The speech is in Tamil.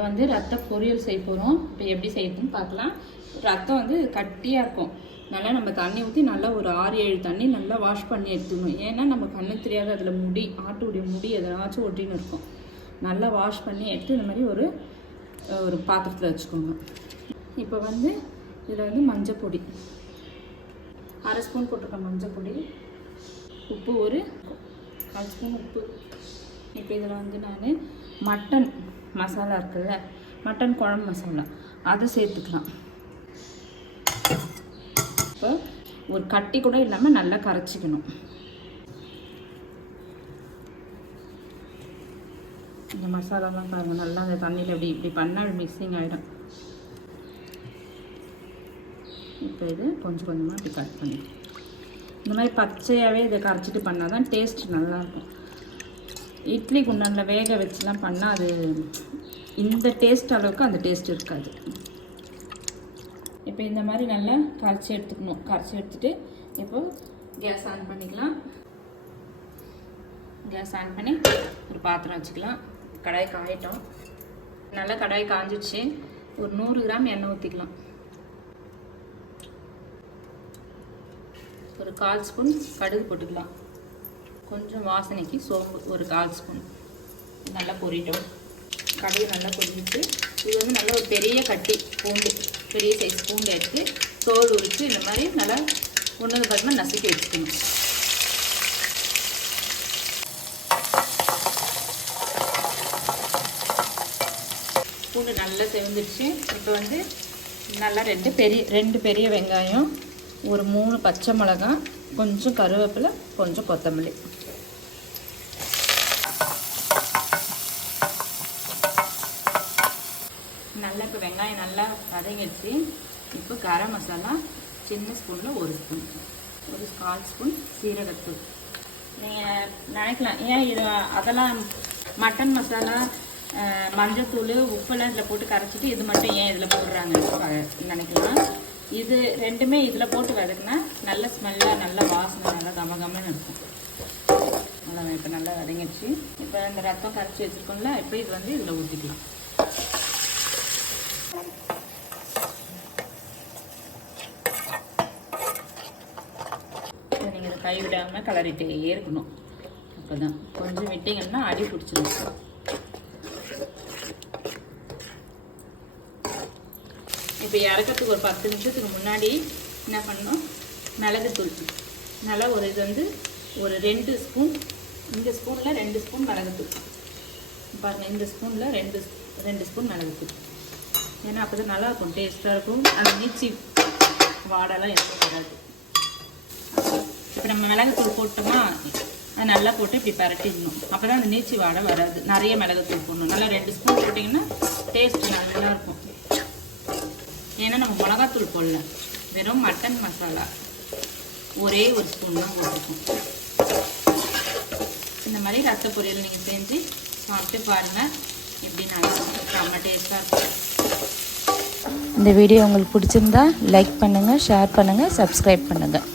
இப்போ வந்து ரத்த பொரியல் செய்ய போகிறோம். இப்போ எப்படி செய்யறதுன்னு பார்க்கலாம். ரத்தம் வந்து கட்டியாக இருக்கும். நல்லா நம்ம தண்ணி ஊற்றி நல்லா ஒரு 6-7 தண்ணி நல்லா வாஷ் பண்ணி எடுத்துக்கணும். ஏன்னா நம்ம கண்ணுக்கு தெரியாது அதில் முடி, ஆட்டுடைய முடி எதனாச்சும் ஒட்டின்னு இருக்கும். நல்லா வாஷ் பண்ணி எடுத்து இந்த மாதிரி ஒரு பாத்திரத்தில் வச்சுக்கோங்க. இப்போ வந்து இதில் வந்து மஞ்சள் பொடி 1/2 ஸ்பூன் போட்டிருக்கேன். மஞ்சள் பொடி, உப்பு ஒரு 1/4 ஸ்பூன் உப்பு. இப்போ இதில் வந்து நான் மட்டன் மசாலா இருக்குல்ல, மட்டன் குழம்பு மசாலா, அதை சேர்த்துக்கலாம். இப்போ ஒரு கட்டி கூட இல்லாமல் நல்லா கரைச்சிக்கணும். இந்த மசாலாலாம் பாருங்கள், நல்லா அந்த தண்ணியில் இப்படி பண்ணால் மிக்சிங் ஆகிடும். இப்போ இது கொஞ்சம் கொஞ்சமாக இப்படி கட் பண்ணி இந்த மாதிரி பச்சையாகவே இதை கரைச்சிட்டு பண்ணால் தான் டேஸ்ட் நல்லாயிருக்கும். இட்லி குண்டானில் வேக வச்சுலாம் பண்ணால் அது இந்த டேஸ்ட் அளவுக்கு அந்த டேஸ்ட் இருக்காது. இப்போ இந்த மாதிரி நல்லா கரைச்சி எடுத்துக்கணும். கரைச்சி எடுத்துகிட்டு இப்போ கேஸ் ஆன் பண்ணிக்கலாம். கேஸ் ஆன் பண்ணி ஒரு பாத்திரம் வச்சுக்கலாம். கடாய் காயட்டும். நல்லா கடாய் காஞ்சிடுச்சு. ஒரு 100 கிராம் எண்ணெய் ஊற்றிக்கலாம். ஒரு 1/4 ஸ்பூன் கடுகு போட்டுக்கலாம். கொஞ்சம் வாசனைக்கு சோம்பு ஒரு 1/4 ஸ்பூன். நல்லா பொரிட்டோம். கடுகு நல்லா பொரிஞ்சிட்டு இது வந்து நல்லா ஒரு பெரிய கட்டி பூண்டு, பெரிய சைஸ் பூண்டு எடுத்து தோல் உரித்து இந்த மாதிரி நல்லா ஒன்று பார்த்தோம்னா நசுக்கி வச்சுக்கணும். பூண்டு நல்லா செவந்துடுச்சு. இப்போ வந்து நல்லா ரெண்டு பெரிய வெங்காயம், ஒரு 3 பச்சை மிளகாய், கொஞ்சம் கருவேப்பிலை, கொஞ்சம் கொத்தமல்லி. நல்லா இப்போ வெங்காயம் நல்லா வதங்கிடுச்சு. இப்போ கரம் மசாலா சின்ன ஸ்பூனில் 1 ஸ்பூன், ஒரு 1/4 ஸ்பூன் சீரகத்தூள். நீங்கள் நினைக்கலாம் ஏன் இது அதெல்லாம் மட்டன் மசாலா மஞ்சத்தூள் உப்பெல்லாம் இதில் போட்டு கரைச்சிட்டு இது மட்டும் ஏன் இதில் போடுறாங்கன்னு நினைக்கலாம். இது ரெண்டுமே இதில் போட்டு வதக்குனா நல்ல ஸ்மெல்லாக, நல்ல வாசனை, நல்லா கமகமன்னு இருக்கும். நல்லா இப்போ நல்லா வதங்கிடுச்சு. இப்போ இந்த ரத்தம் கரைச்சி வச்சுருக்கோம்ல, இப்போ இது வந்து இதில் ஊற்றிக்கலாம். நீங்கள் இதை கை விடாமல் கிளறிட்டே இருக்கணும். அப்போ தான் கொஞ்சம் விட்டிங்கன்னா அடி பிடிச்சிடும். இப்போ இறக்கிறதுக்கு ஒரு 10 நிமிஷத்துக்கு முன்னாடி என்ன பண்ணணும், மிளகுத்தூள் நல்லா ஒரு இது வந்து ஒரு 2 ஸ்பூன், இந்த ஸ்பூனில் 2 ஸ்பூன் மிளகுத்தூள் பாருங்கள். இந்த ஸ்பூனில் 2 ஸ்பூன் மிளகுத்தூள். ஏன்னா அப்போ தான் நல்லாயிருக்கும், டேஸ்ட்டாக இருக்கும். அந்த நீச்சி வாடெல்லாம் எதுவும் வராது. இப்போ நம்ம மிளகுத்தூள் போட்டோமா, அது நல்லா போட்டு இப்படி பரட்டிடணும். அப்போ தான் அந்த நீச்சி வாடை வராது. நிறைய மிளகுத்தூள் போடணும். நல்லா 2 ஸ்பூன் போட்டிங்கன்னா டேஸ்ட் நல்லாயிருக்கும். ஏன்னா நம்ம மிளகாத்தூள் போடல, வெறும் மட்டன் மசாலா ஒரே 1 ஸ்பூன் தான் போட்டிருக்கோம். இந்த மாதிரி ரத்த பொரியல் நீங்கள் செஞ்சு சாப்பிட்டு பாருங்கள், எப்படி நல்லா செம்ம டேஸ்ட்டாக இருக்கும். இந்த வீடியோ உங்களுக்கு பிடிச்சிருந்தா லைக் பண்ணுங்கள், ஷேர் பண்ணுங்கள், சப்ஸ்கிரைப் பண்ணுங்கள்.